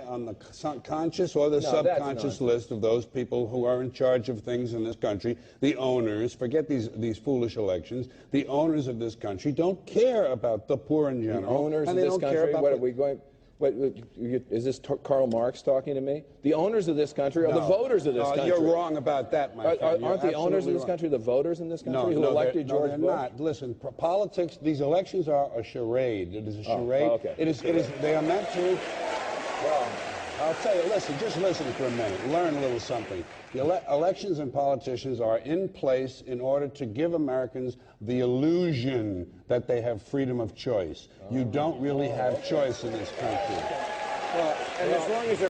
high on the conscious or the subconscious list of those people who are in charge of things in this country. The owners, forget these foolish elections, the owners of this country don't care about the poor in general. The owners of this country, what are we going... is this Karl Marx talking to me? The owners of this country are the voters of this country. You're wrong about that, my friend. Aren't the owners of this country the voters in this country who elected George Bush? No, they're not. Listen, politics, these elections are a charade. It is a charade. Okay. They are meant to... Well, I'll tell you, just listen for a minute. Learn a little something. The elections and politicians are in place in order to give Americans the illusion that they have freedom of choice. You don't really have choice in this country. Well, and as long as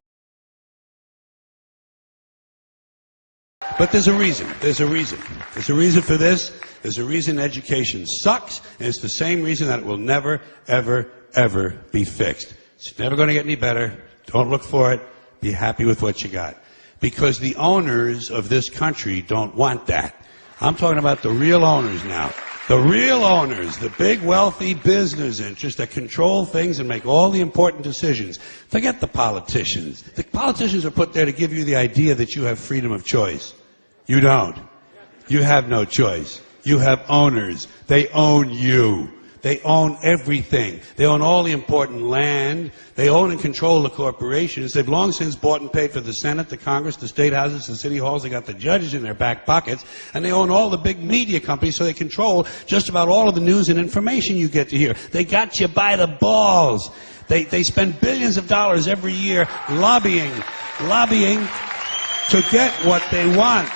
But there's a reason. There's a reason. There's a reason for this. There's a reason education sucks, and it's the same reason that it will never, ever, ever be fixed. It's never going to get any better. Don't look for it. Be happy with what you got. Because the owners of this country don't want that. I'm talking about the real owners now. The real owners, the big wealthy business interests that control things and make all the important decisions. Forget the politicians. The politicians are put there to give you the idea that you have freedom of choice. You don't. You have no choice. You have owners. They own you. They own everything. They own all the important land. They own and control the corporations. They've long since bought and paid for the Senate, the Congress, the state houses, the city halls. They got the judges in their back pockets. And they own all the big media companies, so they control just about all of the news and information you get to hear. They got you by the balls. They spend billions of dollars every year lobbying to get what they want.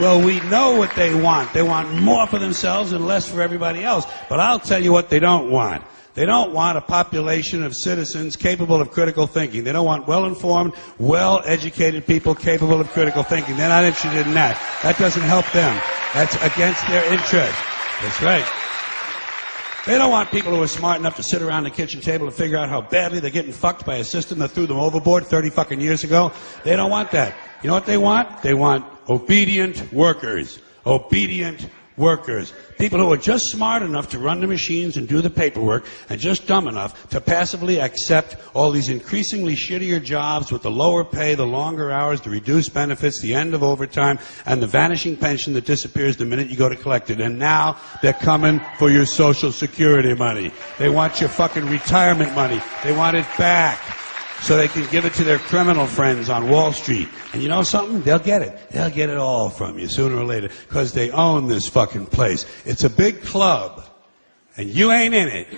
Well, we know what they want. They want more for themselves and less for everybody else. But I'll tell you what they don't want. They don't want a population of citizens capable of critical thinking. They don't want well-informed, well-educated people capable of critical thinking. They're not interested in that. That doesn't help them. That's against their interest. That's right. They don't want people who are smart enough to sit around the kitchen table and figure out how badly they're getting fucked by a system that threw them overboard 30 fucking years ago. They don't want that. You know what they want? They want obedient workers. Obedient workers. People who are just smart enough to run the machines and do the paperwork and just dumb enough to passively accept all these increasingly shittier jobs with the lower pay, the longer hours, the reduced benefits, the end of overtime, and the vanishing pension that disappears the minute you go to collect it. And now they're coming for your Social Security money. They want your fucking retirement money. They want it back so they can give it to their criminal friends on Wall Street. And you know something? They'll get it. They'll get it all from you sooner or later because they own this fucking place. It's a big club, and you ain't in it.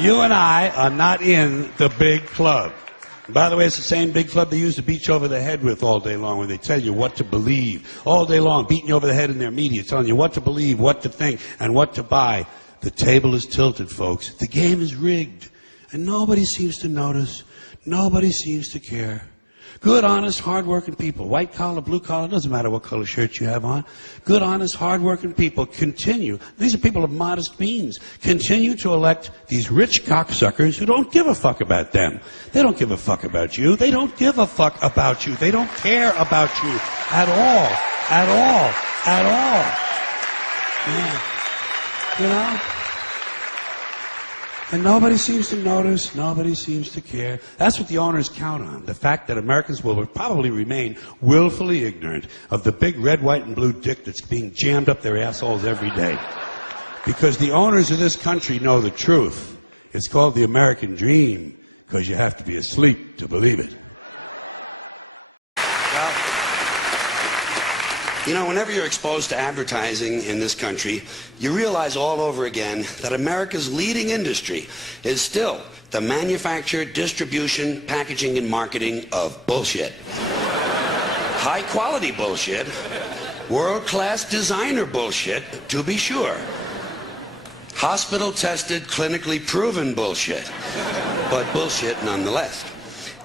You and I are not in the big club. And by the way, it's the same big club they use to beat you over the head with all day long, where they tell you what to believe. All day long, beating you over the head in their media, telling you what to believe, what to think, and what to buy. The table is tilted, folks. The game is rigged. And nobody seems to notice. Nobody seems to care. Good, honest, hard-working people, white collar, blue collar, doesn't matter what color shirt you have on. Good, honest, hard-working people continue. These are people of modest means. Continue to elect these rich cocksuckers who don't give a fuck about them. They don't give a fuck about you. They don't give a fuck about you. They don't care about you at all. At all. At all. Yeah. You know? And nobody seems to notice, nobody seems to care. That's what the owners count on, the fact that Americans will probably remain willfully ignorant of the big red, white, and blue dick that's being jammed up their assholes every day. Because the owners of this country know the truth. It's called the American dream, because you have to be asleep to believe it. You know, whenever you're exposed to advertising in this country, you realize all over again that America's leading industry is still the manufacture, distribution, packaging, and marketing of bullshit. High-quality bullshit, world-class designer bullshit, to be sure. Hospital-tested, clinically proven bullshit, but bullshit nonetheless.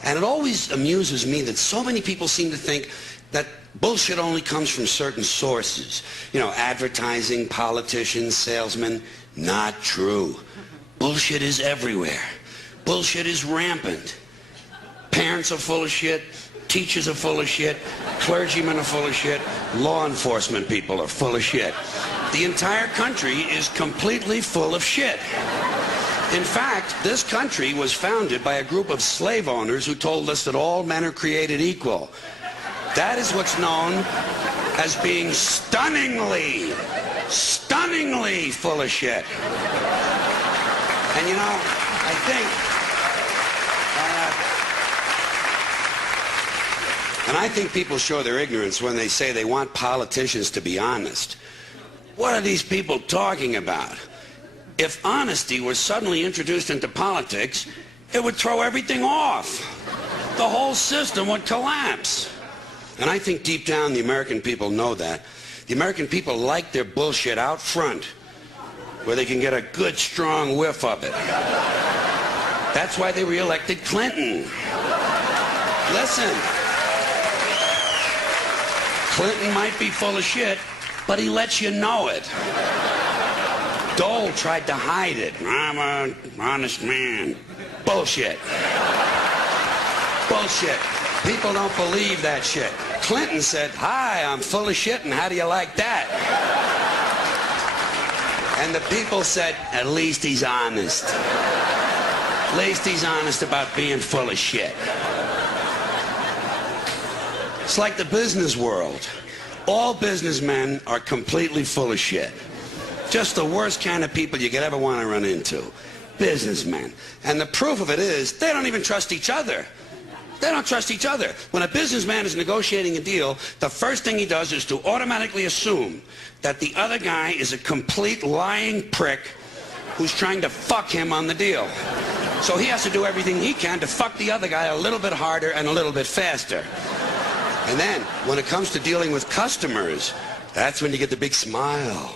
And it always amuses me that so many people seem to think that bullshit only comes from certain sources. You know, advertising, politicians, salesmen. Not true. Bullshit is everywhere. Bullshit is rampant. Parents are full of shit. Teachers are full of shit. Clergymen are full of shit. Law enforcement people are full of shit. The entire country is completely full of shit. In fact, this country was founded by a group of slave owners who told us that all men are created equal. That is what's known as being stunningly full of shit. And you know, I think, and I think people show their ignorance when they say they want politicians to be honest. What are these people talking about? If honesty were suddenly introduced into politics, it would throw everything off. The whole system would collapse. And I think deep down the American people know that. The American people like their bullshit out front, where they can get a good, strong whiff of it. That's why they re-elected Clinton. Listen, Clinton might be full of shit, but he lets you know it. Dole tried to hide it. I'm an honest man. Bullshit. Bullshit. People don't believe that shit. Clinton said, hi, I'm full of shit, and how do you like that? And the people said, at least he's honest. At least he's honest about being full of shit. It's like the business world. All businessmen are completely full of shit. Just the worst kind of people you could ever want to run into. Businessmen. And the proof of it is, they don't even trust each other. They don't trust each other. When a businessman is negotiating a deal, the first thing he does is to automatically assume that the other guy is a complete lying prick who's trying to fuck him on the deal. So he has to do everything he can to fuck the other guy a little bit harder and a little bit faster. And then, when it comes to dealing with customers, that's when you get the big smile.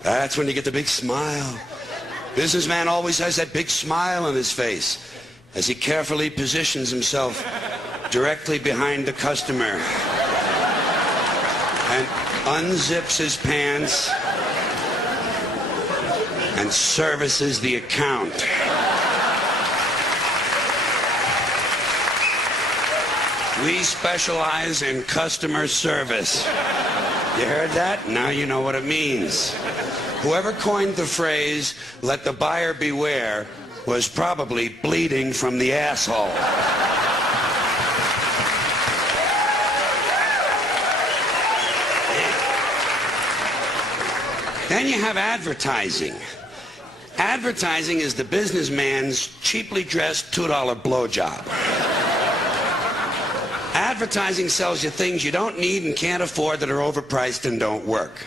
That's when you get the big smile. Businessman always has that big smile on his face as he carefully positions himself directly behind the customer and unzips his pants and services the account. We specialize in customer service. You heard that? Now you know what it means. Whoever coined the phrase, let the buyer beware, was probably bleeding from the asshole. Then you have advertising. Advertising is the businessman's cheaply dressed $2 blowjob. Advertising sells you things you don't need and can't afford that are overpriced and don't work.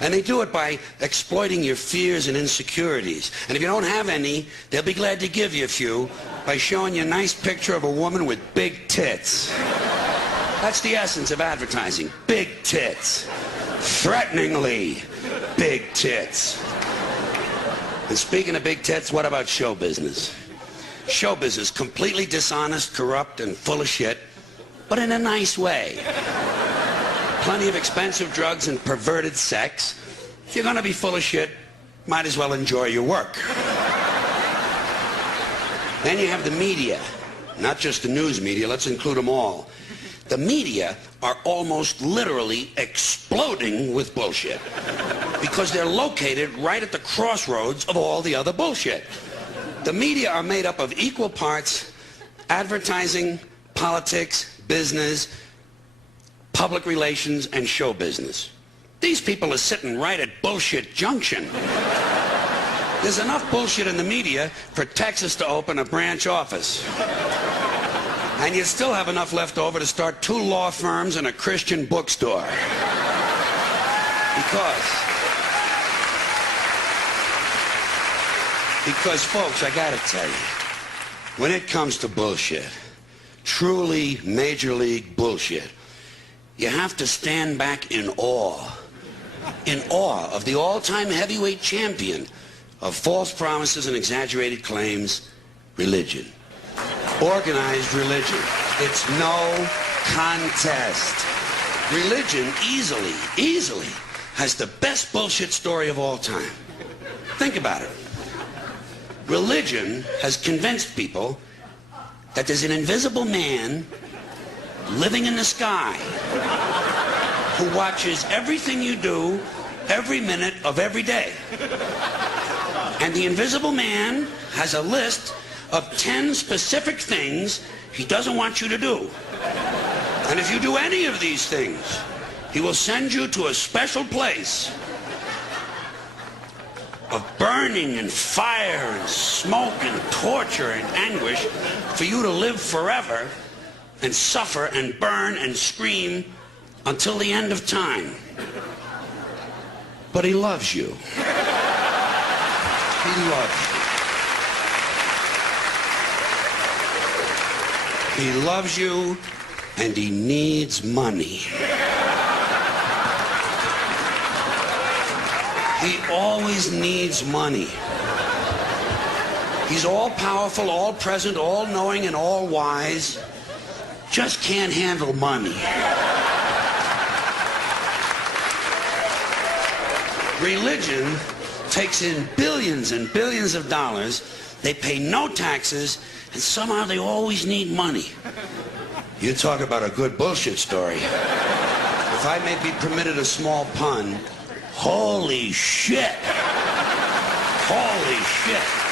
And they do it by exploiting your fears and insecurities. And if you don't have any, they'll be glad to give you a few by showing you a nice picture of a woman with big tits. That's the essence of advertising. Big tits. Threateningly big tits. And speaking of big tits, what about show business? Show business, completely dishonest, corrupt, and full of shit, but in a nice way. Plenty of expensive drugs and perverted sex. If you're going to be full of shit, might as well enjoy your work. Then you have the media. Not just the news media, let's include them all. The media are almost literally exploding with bullshit because they're located right at the crossroads of all the other bullshit. The media are made up of equal parts advertising, politics, business, public relations, and show business. These people are sitting right at bullshit junction. There's enough bullshit in the media for Texas to open a branch office. And you still have enough left over to start 2 law firms and a Christian bookstore. Because folks, I gotta tell you, when it comes to bullshit, truly major league bullshit, you have to stand back in awe of the all-time heavyweight champion of false promises and exaggerated claims, religion. Organized religion. It's no contest. Religion easily has the best bullshit story of all time. Think about it. Religion has convinced people that there's an invisible man living in the sky who watches everything you do every minute of every day. And the invisible man has a list of 10 specific things he doesn't want you to do. And if you do any of these things, he will send you to a special place of burning and fire and smoke and torture and anguish for you to live forever and suffer and burn and scream until the end of time. But he loves you. He loves you. He loves you, and he needs money. He always needs money. He's all-powerful, all-present, all-knowing, and all-wise. Just can't handle money. Religion takes in billions and billions of dollars. They pay no taxes, and somehow they always need money. You talk about a good bullshit story. If I may be permitted a small pun, holy shit. Holy shit.